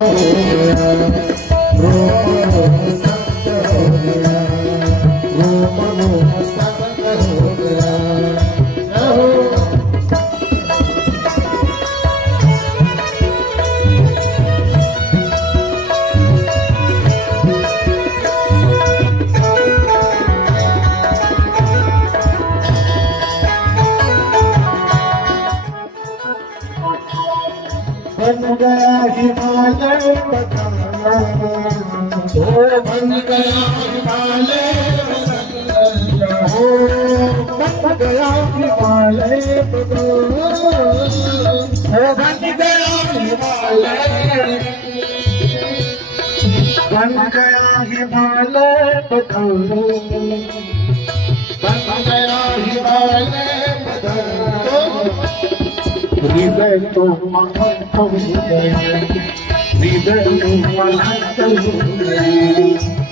हो गया रोम रोम संत हो गया रोम रोम संत हो गया हो बन गया हिमालय पठाना ओ बन गया हिमालय हो बन गया हिमालय पठाना ओ बन गया हिमालय बन गया हिमालय पठाना बन गया हिमालय पठाना हृदय तो महंत हो गए हृदय तो महंत हो गए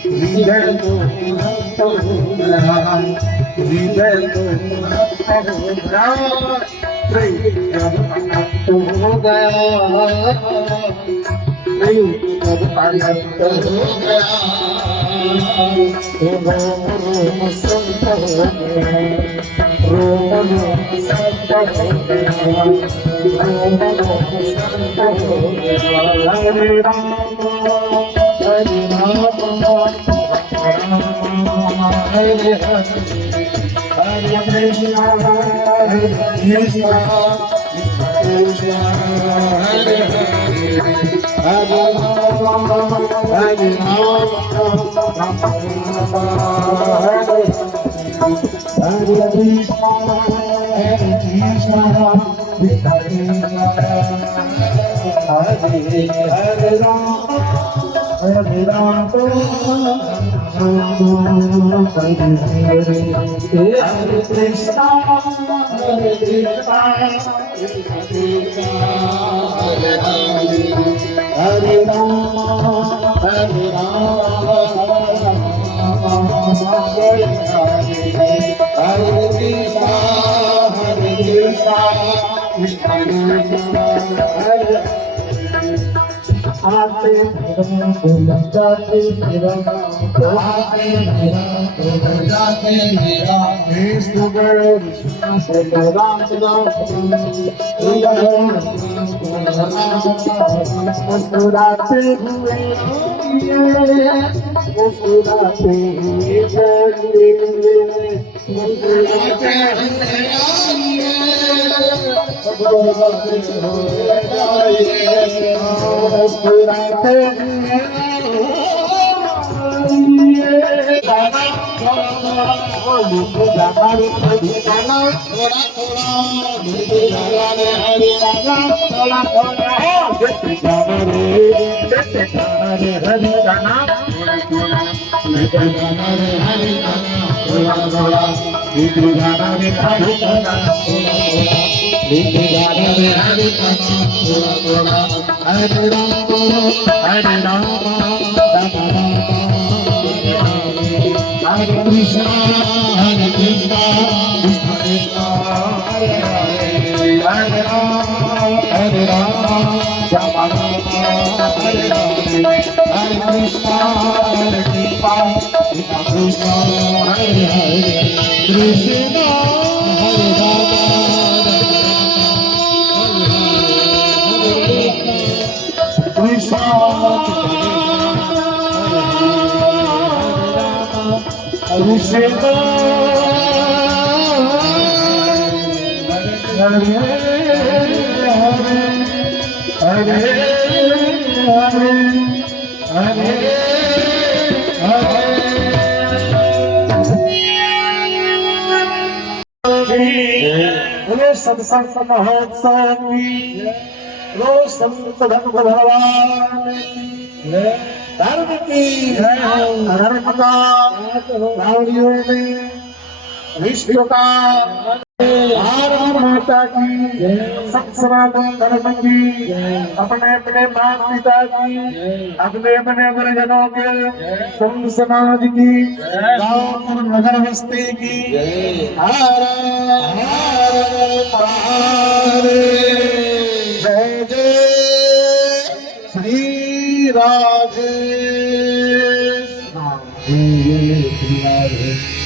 हृदय तो महंत हो गया हृदय तो महंत हो गया प्रेम जब अनंत हो गया प्रेम जब अनंत हो गया रोम रोम संत हो गया रोम रोम संत हो गया रोम रोम संत हो गया हरे राम हरे राम हरे हरे कृष्ण हरे कृष्ण कृष्ण हरे हरे हरे राम हरे राम हरे कृष्ण हरे हरे राम हरे राम हरे कृष्ण हरे कृष्ण हरे हरे राम हरे राम हरे कृष्ण हरे आते मेरा जाते मेरा आते मेरा जाते मेरा कृष्ण कृष्ण से राम मुस्कुराते हुए मुस्कुराते Hare Krishna, Hare Krishna, Krishna Krishna, Hare Hare, Hare Ram, Hare Ram, Rama Rama, Hare Hare, Hare Krishna, Hare Krishna, Krishna Krishna, Hare Hare, Krishna, Hare Rama, Krishna, Krishna, Hare Hare, Hare Hare, Hare बोले सत्संग महोत्सव की रो संत धर्म भगवान की धर्म की धर्म का रावड़ियों में विश्व का भारत माता की सनातन धर्म की अपने अपने माता पिता की अपने अपने गुरुजनों के संत समाज की गांव नगर बस्ती की हर हर जय जय श्री રાધે હા રાધે